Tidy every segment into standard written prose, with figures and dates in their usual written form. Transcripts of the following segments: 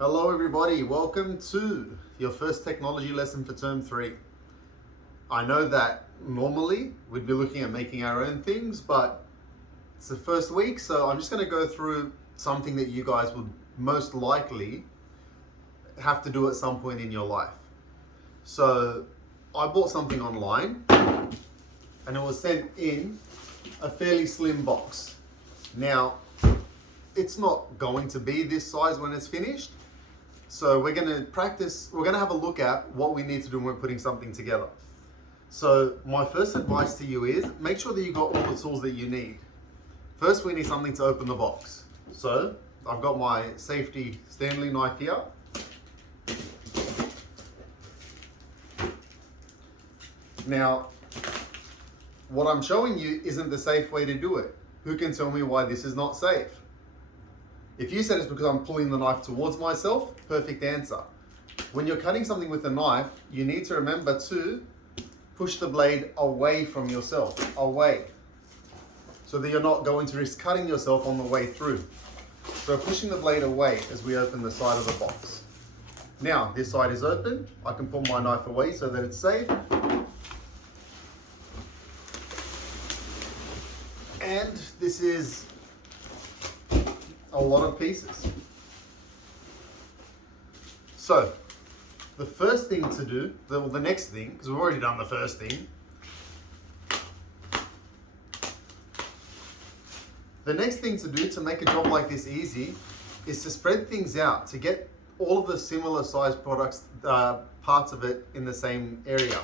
Hello everybody, welcome to your first technology lesson for term 3. I know that normally we'd be looking at making our own things, but it's the first week, so I'm just going to go through something that you guys would most likely have to do at some point in your life. So I bought something online and it was sent in a fairly slim box. Now, it's not going to be this size when it's finished. So we're going to have a look at what we need to do when we're putting something together. So my first advice to you is make sure that you got all the tools that you need. First, we need something to open the box. So I've got my safety Stanley knife here. Now, what I'm showing you isn't the safe way to do it. Who can tell me why this is not safe? If you said it's because I'm pulling the knife towards myself, perfect answer. When you're cutting something with a knife, you need to remember to push the blade away from yourself, away, so that you're not going to risk cutting yourself on the way through. So pushing the blade away as we open the side of the box. Now, this side is open. I can pull my knife away so that it's safe. And this is a lot of pieces. So the first thing to do, the next thing, because we've already done the first thing, the next thing to do to make a job like this easy is to spread things out, to get all of the similar size products, parts of it in the same area.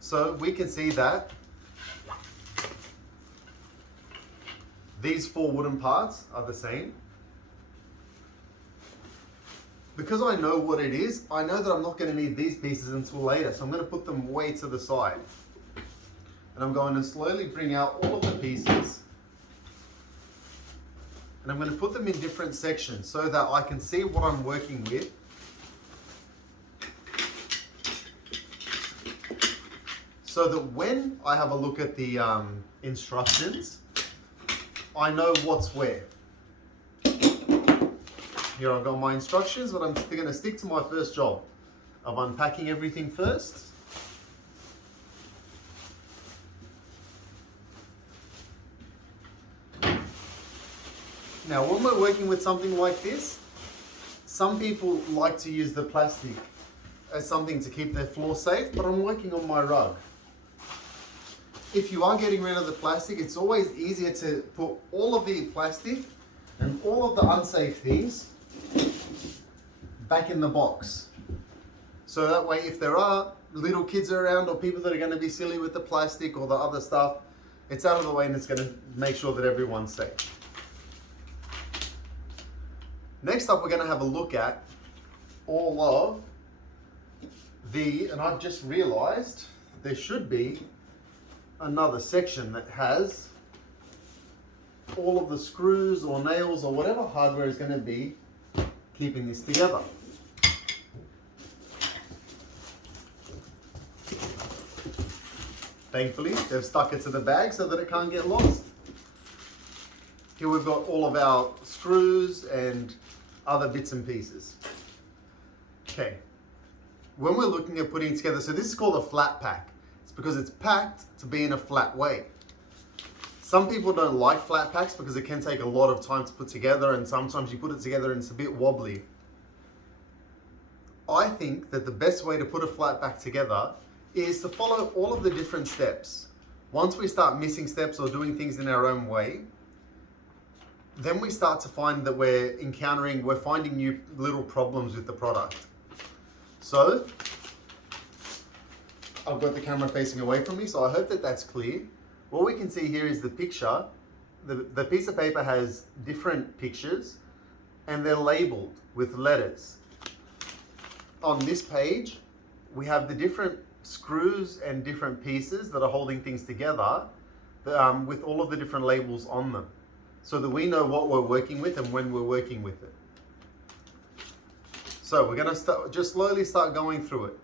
So we can see that these 4 wooden parts are the same. Because I know what it is, I know that I'm not going to need these pieces until later, so I'm going to put them way to the side. And I'm going to slowly bring out all of the pieces. And I'm going to put them in different sections so that I can see what I'm working with. So that when I have a look at the instructions, I know what's where. Here I've got my instructions, but I'm going to stick to my first job of unpacking everything first. Now, when we're working with something like this, some people like to use the plastic as something to keep their floor safe, but I'm working on my rug. If you are getting rid of the plastic, it's always easier to put all of the plastic and all of the unsafe things back in the box. So that way, if there are little kids around or people that are going to be silly with the plastic or the other stuff, it's out of the way and it's going to make sure that everyone's safe. Next up, we're going to have a look at all of and I've just realized there should be another section that has all of the screws or nails or whatever hardware is going to be keeping this together. Thankfully, they've stuck it to the bag so that it can't get lost. Here we've got all of our screws and other bits and pieces. Okay, when we're looking at putting it together, so this is called a flat pack. It's because it's packed to be in a flat way. Some people don't like flat packs because it can take a lot of time to put together, and sometimes you put it together and it's a bit wobbly. I think that the best way to put a flat pack together is to follow all of the different steps. Once we start missing steps or doing things in our own way, then we start to find that we're finding new little problems with the product. So I've got the camera facing away from me, so I hope that that's clear. What we can see here is the picture. The piece of paper has different pictures and they're labeled with letters. On this page, we have the different screws and different pieces that are holding things together with all of the different labels on them, so that we know what we're working with and when we're working with it. So we're going to just slowly start going through it.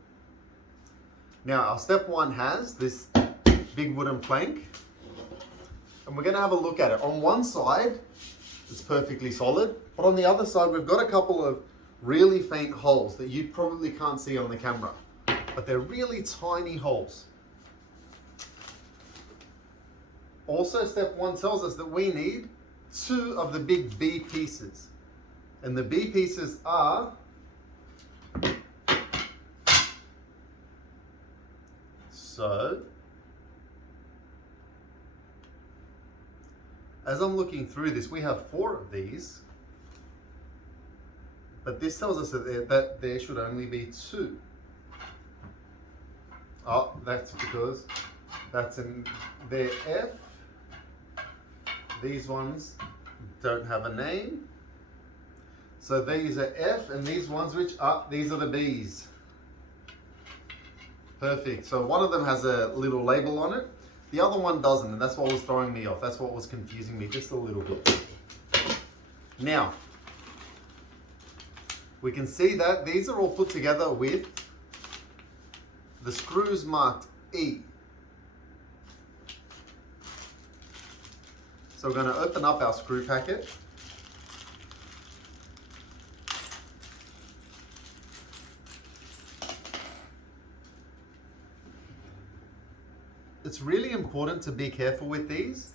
Now, our step 1 has this big wooden plank, and we're going to have a look at it. On one side, it's perfectly solid, but on the other side, we've got a couple of really faint holes that you probably can't see on the camera, but they're really tiny holes. Also, step 1 tells us that we need 2 of the big B pieces. And the B pieces are as I'm looking through this, we have 4 of these, but this tells us that there should only be 2. Oh, that's because that's in their F. These ones don't have a name. So these are F, and these ones these are the B's. Perfect. So one of them has a little label on it. The other one doesn't, and that's what was throwing me off. That's what was confusing me just a little bit. Now, we can see that these are all put together with the screws marked E. So we're going to open up our screw packet. It's really important to be careful with these,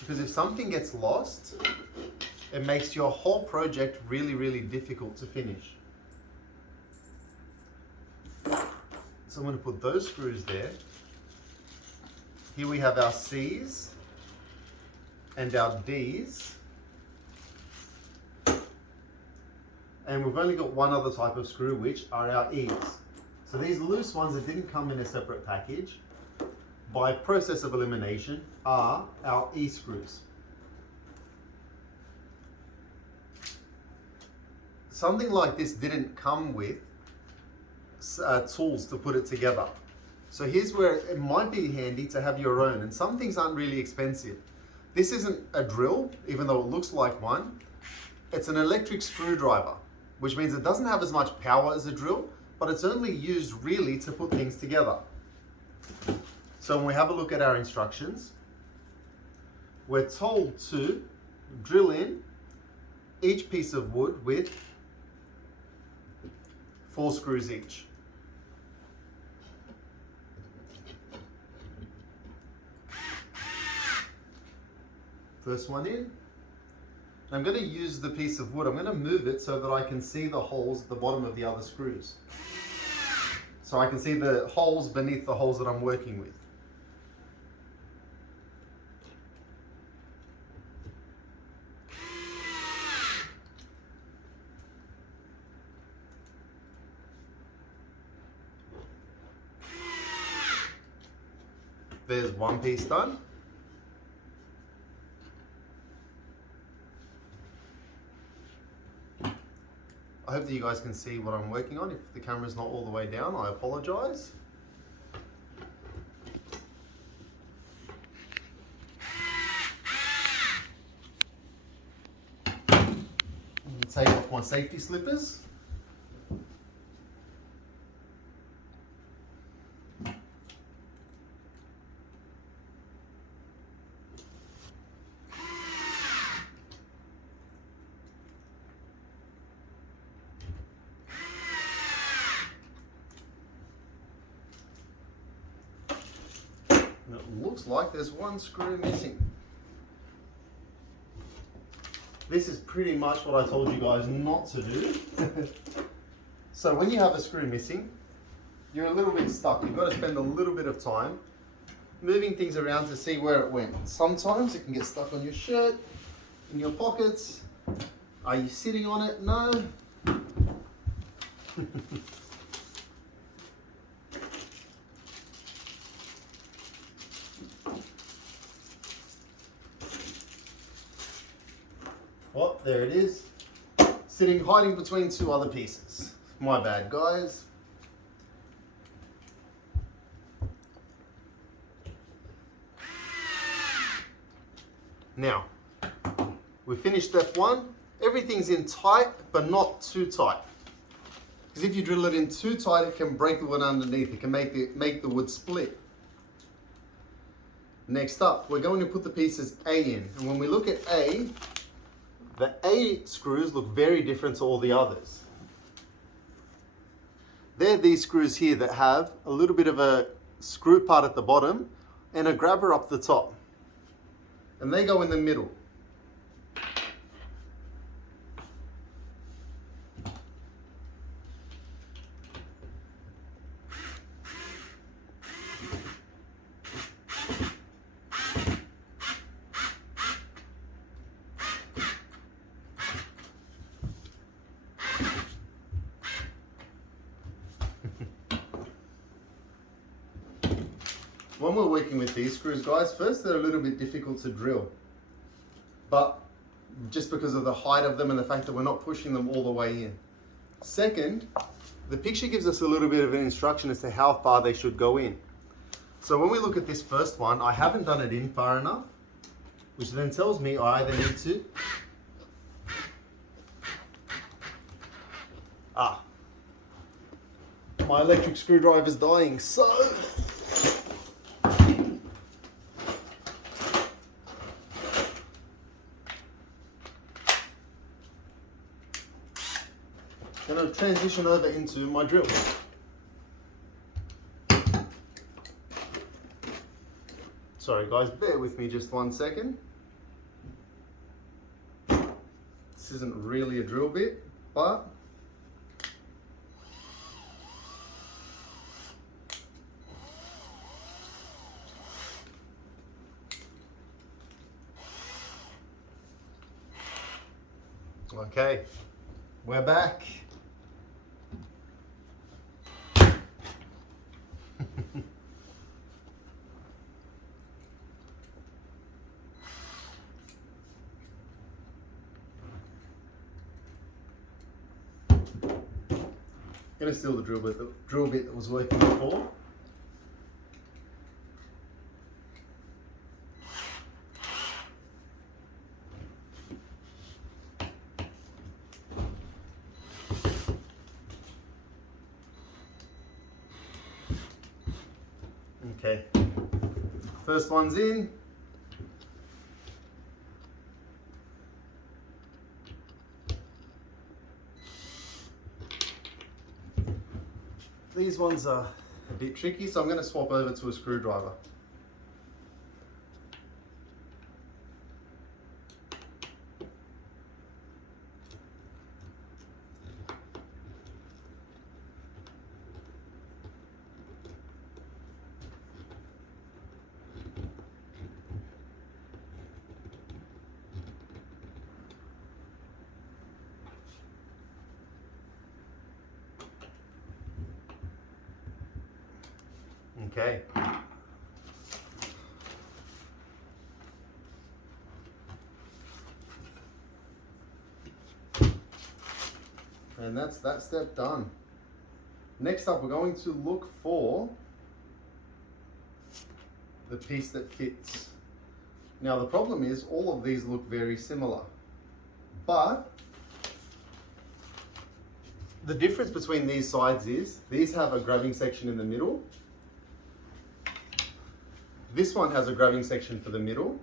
because if something gets lost, it makes your whole project really, really difficult to finish. So I'm going to put those screws there. Here we have our C's and our D's. And we've only got one other type of screw, which are our E's. So these loose ones that didn't come in a separate package, by process of elimination, are our E screws. Something like this didn't come with tools to put it together. So here's where it might be handy to have your own, and some things aren't really expensive. This isn't a drill, even though it looks like one. It's an electric screwdriver, which means it doesn't have as much power as a drill, but it's only used really to put things together. So when we have a look at our instructions, we're told to drill in each piece of wood with 4 screws each. First one in. I'm going to use the piece of wood, I'm going to move it so that I can see the holes at the bottom of the other screws. So I can see the holes beneath the holes that I'm working with. There's one piece done. I hope that you guys can see what I'm working on. If the camera's not all the way down, I apologize. Take off my safety slippers. And it looks like there's one screw missing. This is pretty much what I told you guys not to do. So when you have a screw missing, you're a little bit stuck. You've got to spend a little bit of time moving things around to see where it went. Sometimes it can get stuck on your shirt, in your pockets. Are you sitting on it? No. Oh, there it is. Sitting, hiding between 2 other pieces. My bad, guys. Now, we finished step 1. Everything's in tight, but not too tight. Because if you drill it in too tight, it can break the wood underneath. It can make the wood split. Next up, we're going to put the pieces A in. And when we look at A, the A screws look very different to all the others. they're these screws here that have a little bit of a screw part at the bottom and a grabber up the top. And they go in the middle. When we're working with these screws, guys, first they're a little bit difficult to drill, but just because of the height of them and the fact that we're not pushing them all the way in. Second, the picture gives us a little bit of an instruction as to how far they should go in. So when we look at this first one, I haven't done it in far enough, which then tells me I either need to my electric screwdriver's dying, so I'm going to transition over into my drill. Sorry guys, bear with me just 1 second. This isn't really a drill bit, but okay, we're back. I'm going to steal the drill bit that was working before. Okay, first one's in. These ones are a bit tricky, so I'm going to swap over to a screwdriver. Okay. And that's that step done. Next up, we're going to look for the piece that fits. Now the problem is all of these look very similar, but the difference between these sides is these have a grabbing section in the middle. This one has a grabbing section for the middle,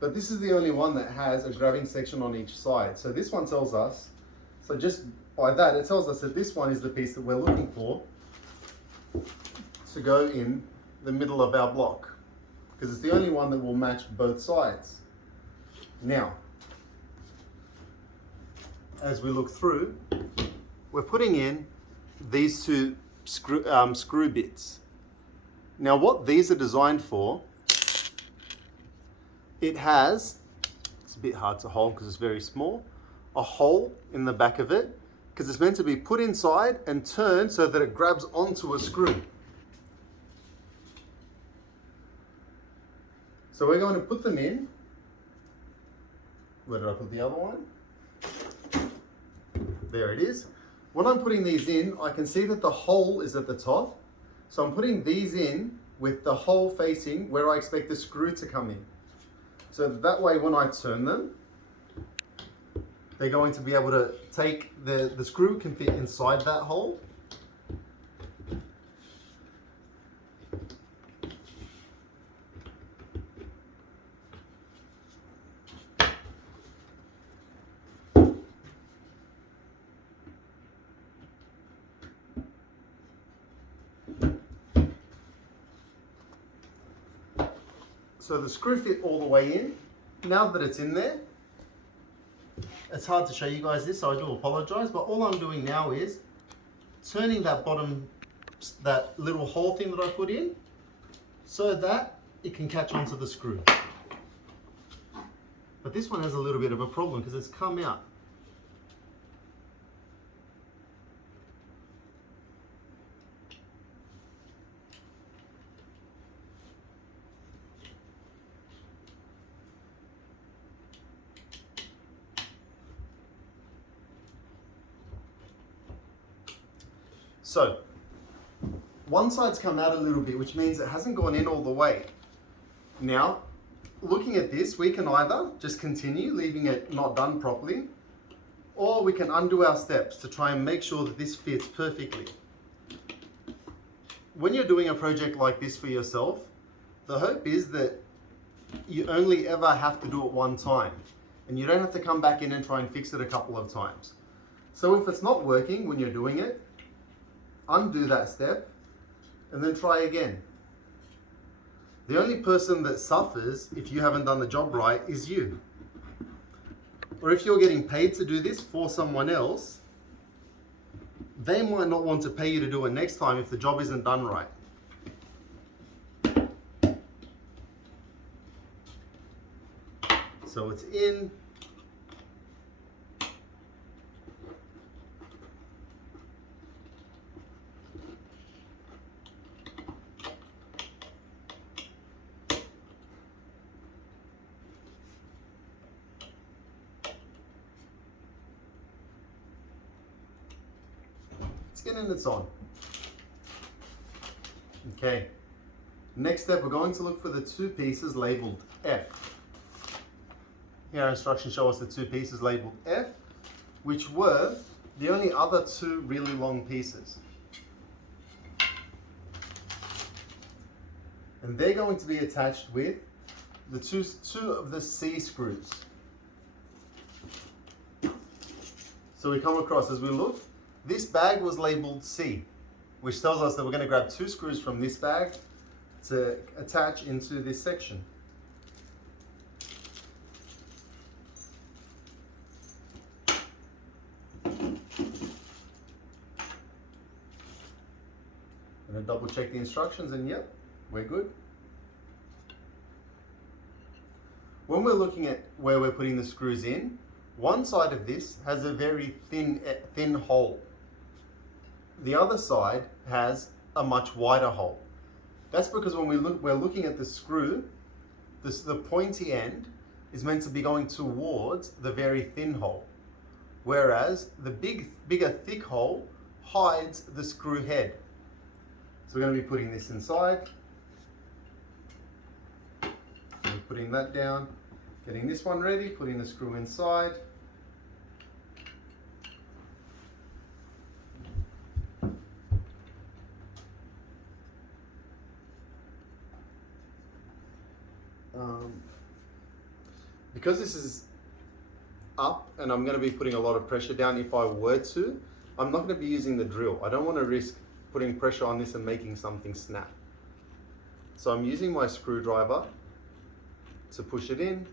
but this is the only one that has a grabbing section on each side. So this one tells us, so just by that, it tells us that this one is the piece that we're looking for to go in the middle of our block, because it's the only one that will match both sides. Now, as we look through, we're putting in these two screw bits. Now what these are designed for, it has, it's a bit hard to hold because it's very small, a hole in the back of it, because it's meant to be put inside and turned so that it grabs onto a screw. So we're going to put them in. Where did I put the other one? There it is. When I'm putting these in, I can see that the hole is at the top. So I'm putting these in with the hole facing where I expect the screw to come in. So that way when I turn them, they're going to be able to take, the screw can fit inside that hole. So the screw fit all the way in. Now that it's in there, it's hard to show you guys this, so I do apologize, but all I'm doing now is turning that bottom, that little hole thing that I put in, so that it can catch onto the screw. But this one has a little bit of a problem because it's come out. So, one side's come out a little bit, which means it hasn't gone in all the way. Now, looking at this, we can either just continue leaving it not done properly, or we can undo our steps to try and make sure that this fits perfectly. When you're doing a project like this for yourself, the hope is that you only ever have to do it one time, and you don't have to come back in and try and fix it a couple of times. So if it's not working when you're doing it, undo that step and then try again. The only person that suffers if you haven't done the job right is you. Or if you're getting paid to do this for someone else, they might not want to pay you to do it next time if the job isn't done right. So it's in. And it's on. Okay, next step, we're going to look for the two pieces labeled F. Here our instructions show us the two pieces labeled F, which were the only other two really long pieces. And they're going to be attached with the two of the C screws. So we come across, as we look, this bag was labeled C, which tells us that we're going to grab two screws from this bag to attach into this section. I'm going to double check the instructions and yep, we're good. When we're looking at where we're putting the screws in, one side of this has a very thin hole. The other side has a much wider hole. That's because when we're looking at the screw, the pointy end is meant to be going towards the very thin hole, whereas the bigger thick hole hides the screw head. So we're going to be putting this inside. We're putting that down, getting this one ready, putting the screw inside. Because this is up and I'm going to be putting a lot of pressure down if I were to, I'm not going to be using the drill. I don't want to risk putting pressure on this and making something snap. So I'm using my screwdriver to push it in.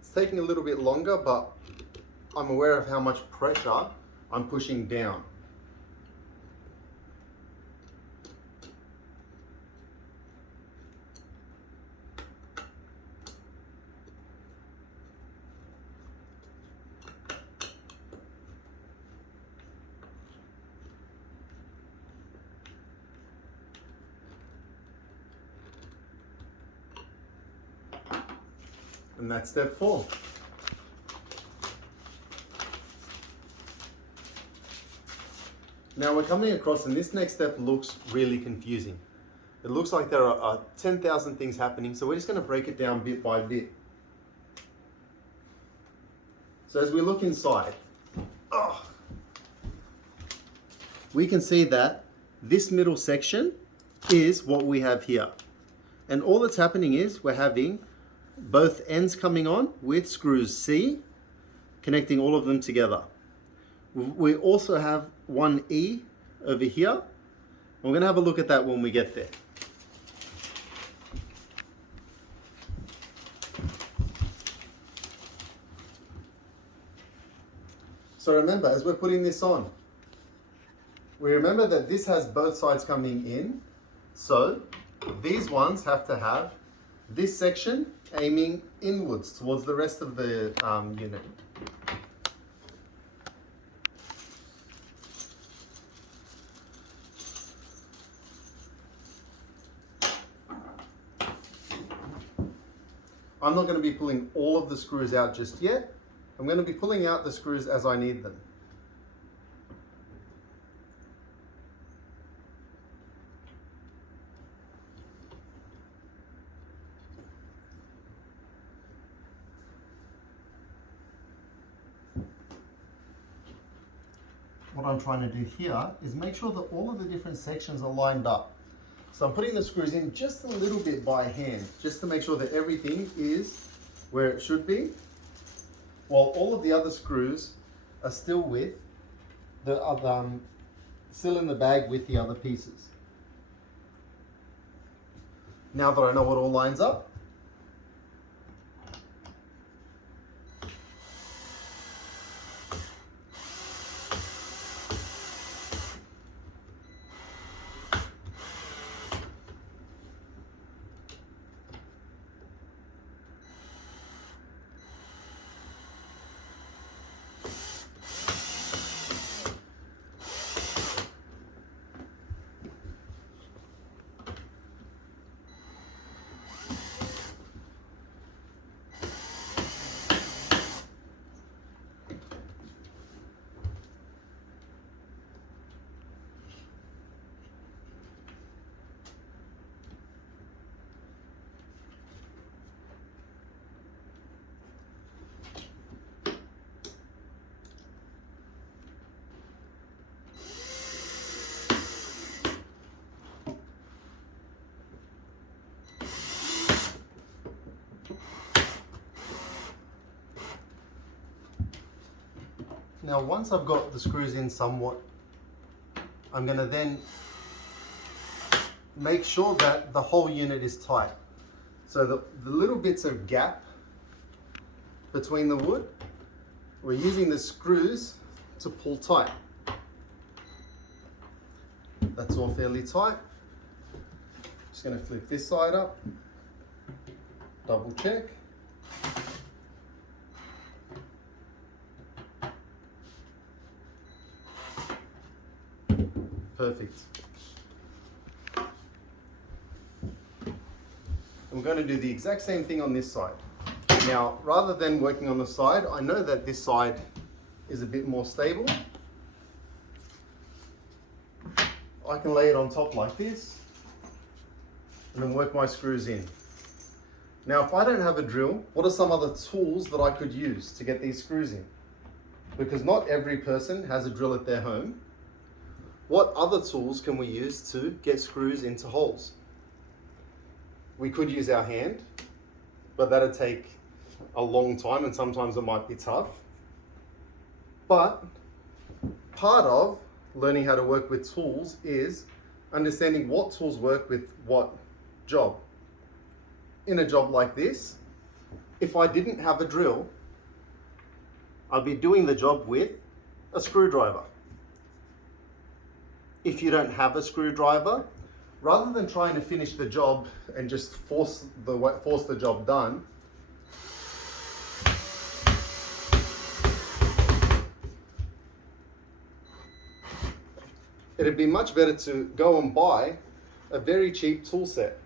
It's taking a little bit longer, but I'm aware of how much pressure I'm pushing down. And that's step 4. Now we're coming across, and this next step looks really confusing. It looks like there are 10,000 things happening, so we're just going to break it down bit by bit. So as we look inside, we can see that this middle section is what we have here. And all that's happening is we're having both ends coming on with screws C, connecting all of them together. We also have one E over here. We're going to have a look at that when we get there. So remember, as we're putting this on, we remember that this has both sides coming in. So these ones have to have this section aiming inwards towards the rest of the unit. I'm not going to be pulling all of the screws out just yet. I'm going to be pulling out the screws as I need them. What I'm trying to do here is make sure that all of the different sections are lined up. So I'm putting the screws in just a little bit by hand, just to make sure that everything is where it should be, while all of the other screws are still with the other, still in the bag with the other pieces. Now that I know what all lines up, now once I've got the screws in somewhat, I'm going to then make sure that the whole unit is tight. So the little bits of gap between the wood, we're using the screws to pull tight. That's all fairly tight. Just going to flip this side up, double check. Perfect. I'm going to do the exact same thing on this side. Now, rather than working on the side, I know that this side is a bit more stable. I can lay it on top like this and then work my screws in. Now, if I don't have a drill, what are some other tools that I could use to get these screws in? Because not every person has a drill at their home. What other tools can we use to get screws into holes? We could use our hand, but that'd take a long time and sometimes it might be tough. But part of learning how to work with tools is understanding what tools work with what job. In a job like this, if I didn't have a drill, I'd be doing the job with a screwdriver. If you don't have a screwdriver, rather than trying to finish the job and just force the job done, it'd be much better to go and buy a very cheap tool set.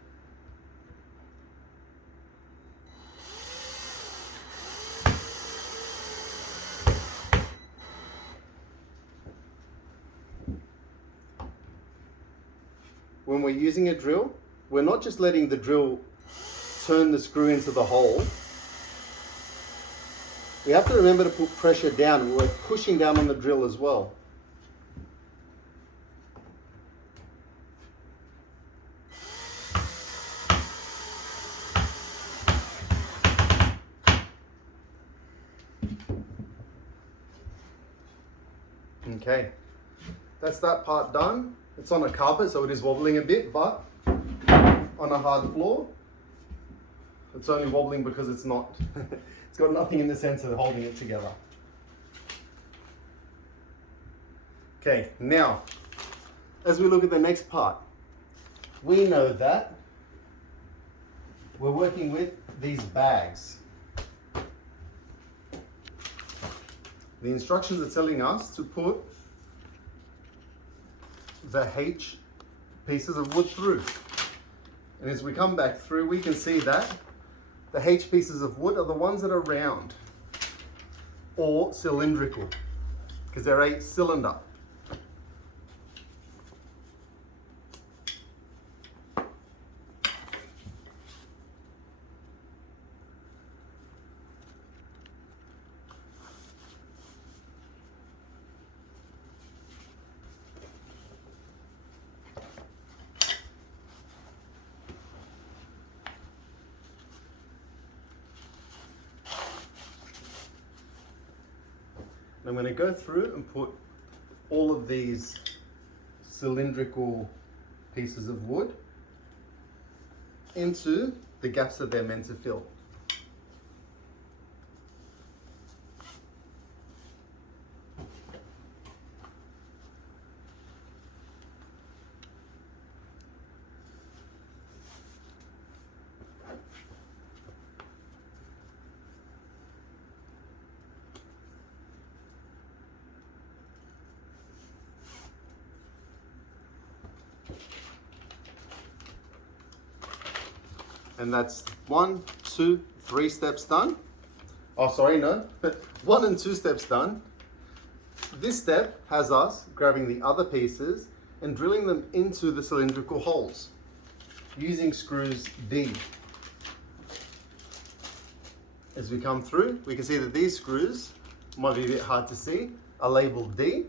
When we're using a drill, we're not just letting the drill turn the screw into the hole. We have to remember to put pressure down. We're pushing down on the drill as well. Okay, that's that part done. It's on a carpet, so it is wobbling a bit, but on a hard floor, it's only wobbling because it's not, it's got nothing in the sense of holding it together. Okay, now, as we look at the next part, we know that we're working with these bags. The instructions are telling us to put the H pieces of wood through. And as we come back through, we can see that the H pieces of wood are the ones that are round or cylindrical, because they're a cylinder. I'm going to go through and put all of these cylindrical pieces of wood into the gaps that they're meant to fill. And that's 1, 2, 3 steps done. Oh, sorry, no. 1 and 2 steps done. This step has us grabbing the other pieces and drilling them into the cylindrical holes using screws D. As we come through, we can see that these screws, might be a bit hard to see, are labeled D.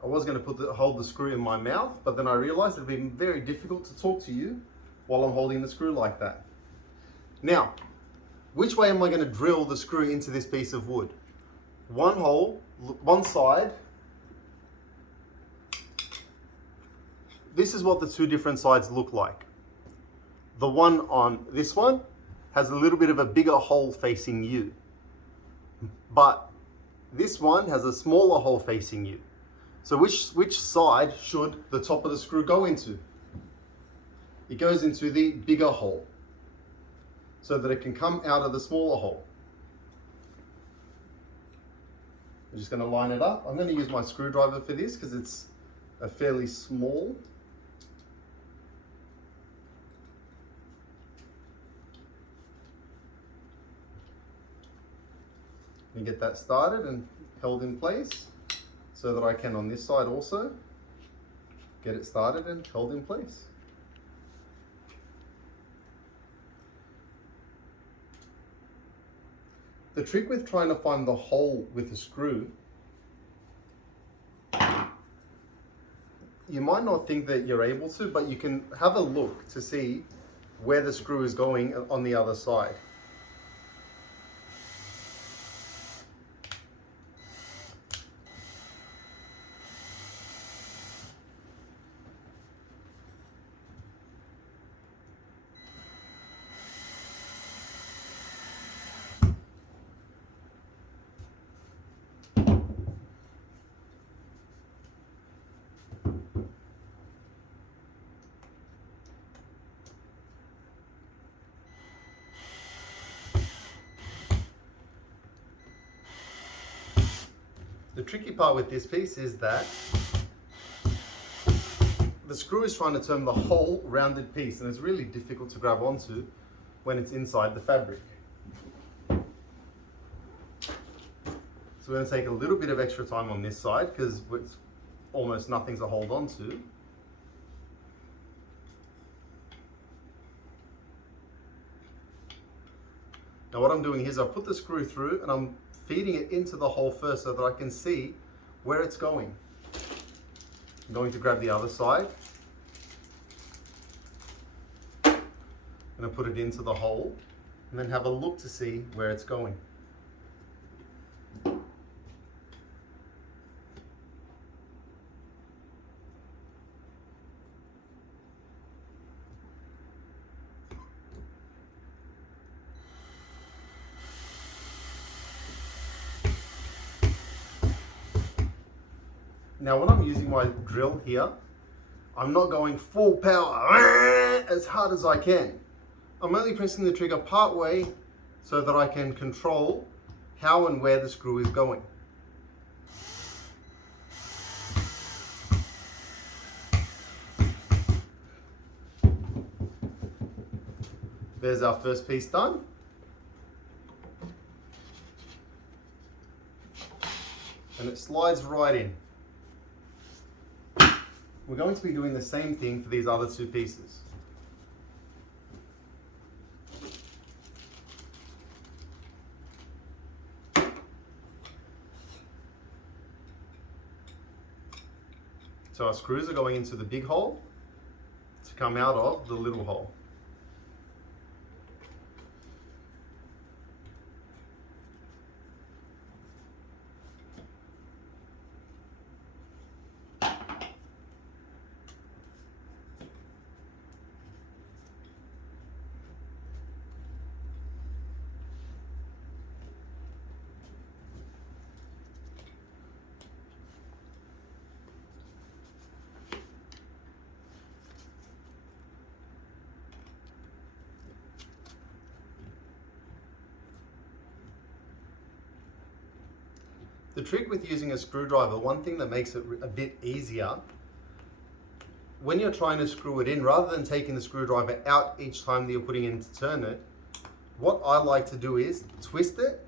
I was going to hold the screw in my mouth, but then I realized it'd be very difficult to talk to you while I'm holding the screw like that. Now, which way am I going to drill the screw into this piece of wood? One hole, one side. This is what the two different sides look like. The one on this one has a little bit of a bigger hole facing you, but this one has a smaller hole facing you. So which side should the top of the screw go into? It goes into the bigger hole so that it can come out of the smaller hole. I'm just going to line it up. I'm going to use my screwdriver for this because it's a fairly small. And get that started and held in place, so that I can on this side also get it started and held in place. The trick with trying to find the hole with a screw, you might not think that you're able to, but you can have a look to see where the screw is going on the other side. The tricky part with this piece is that the screw is trying to turn the whole rounded piece, and it's really difficult to grab onto when it's inside the fabric. So we're going to take a little bit of extra time on this side because almost nothing to hold on to. Now what I'm doing here is I've put the screw through and I'm feeding it into the hole first so that I can see where it's going. I'm going to grab the other side. I'm going to put it into the hole and then have a look to see where it's going. Now when I'm using my drill here, I'm not going full power as hard as I can. I'm only pressing the trigger part way so that I can control how and where the screw is going. There's our first piece done. And it slides right in. We're going to be doing the same thing for these other two pieces. So our screws are going into the big hole to come out of the little hole. The trick with using a screwdriver, one thing that makes it a bit easier, when you're trying to screw it in, rather than taking the screwdriver out each time that you're putting in to turn it, what I like to do is twist it,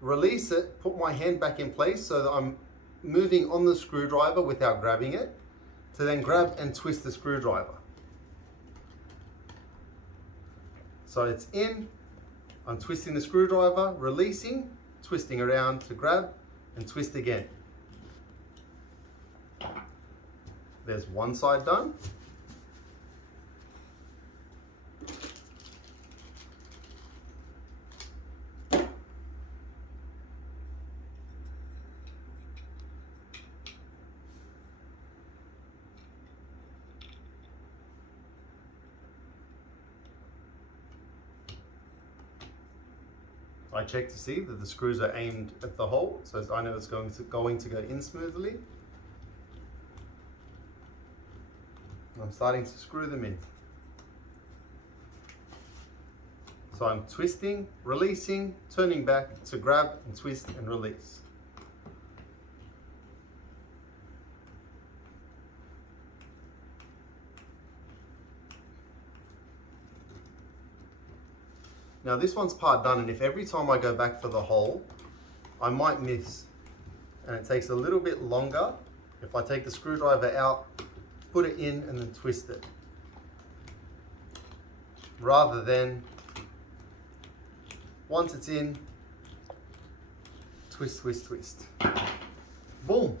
release it, put my hand back in place so that I'm moving on the screwdriver without grabbing it, to then grab and twist the screwdriver. So it's in, I'm twisting the screwdriver, releasing, twisting around to grab, and twist again. There's one side done. I check to see that the screws are aimed at the hole, so I know it's going to go in smoothly. I'm starting to screw them in. So I'm twisting, releasing, turning back to grab and twist and release. Now this one's part done, and if every time I go back for the hole, I might miss. And it takes a little bit longer if I take the screwdriver out, put it in and then twist it. Rather than, once it's in, twist, twist, twist. Boom.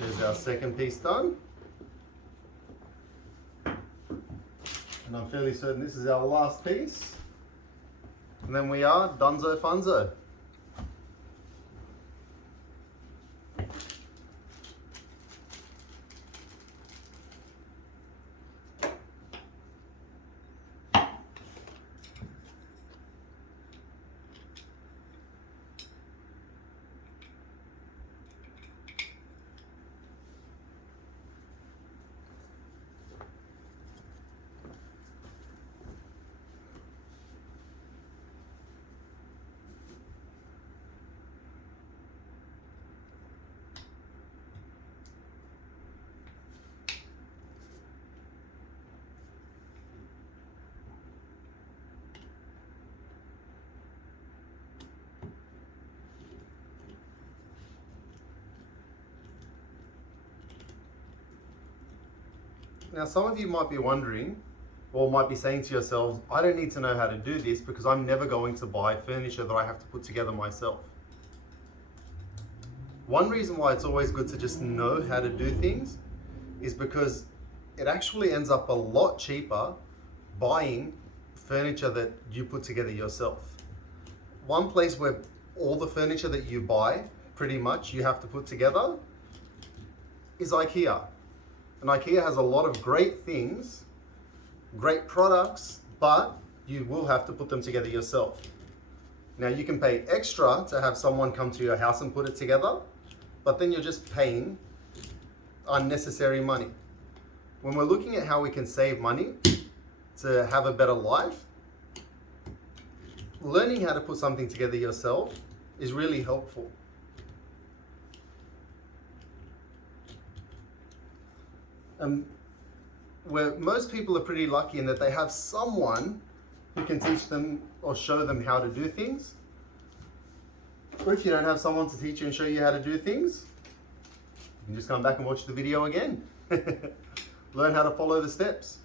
There's our second piece done. And I'm fairly certain this is our last piece. And then we are donezo funzo. Now some of you might be wondering, or might be saying to yourselves, I don't need to know how to do this because I'm never going to buy furniture that I have to put together myself. One reason why it's always good to just know how to do things is because it actually ends up a lot cheaper buying furniture that you put together yourself. One place where all the furniture that you buy, pretty much you have to put together, is IKEA. And IKEA has a lot of great things, great products, but you will have to put them together yourself. Now you can pay extra to have someone come to your house and put it together, but then you're just paying unnecessary money. When we're looking at how we can save money to have a better life, learning how to put something together yourself is really helpful. Where most people are pretty lucky in that they have someone who can teach them or show them how to do things. Or if you don't have someone to teach you and show you how to do things, you can just come back and watch the video again. Learn how to follow the steps.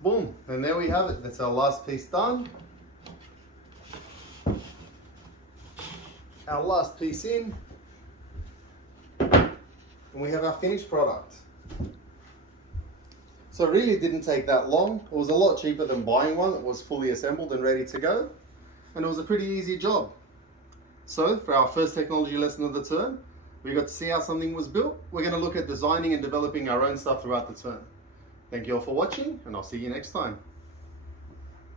Boom, and there we have it. That's our last piece done. Our last piece in. And we have our finished product. So it really didn't take that long. It was a lot cheaper than buying one that was fully assembled and ready to go. And it was a pretty easy job. So for our first technology lesson of the term, we got to see how something was built. We're going to look at designing and developing our own stuff throughout the term. Thank you all for watching, and I'll see you next time.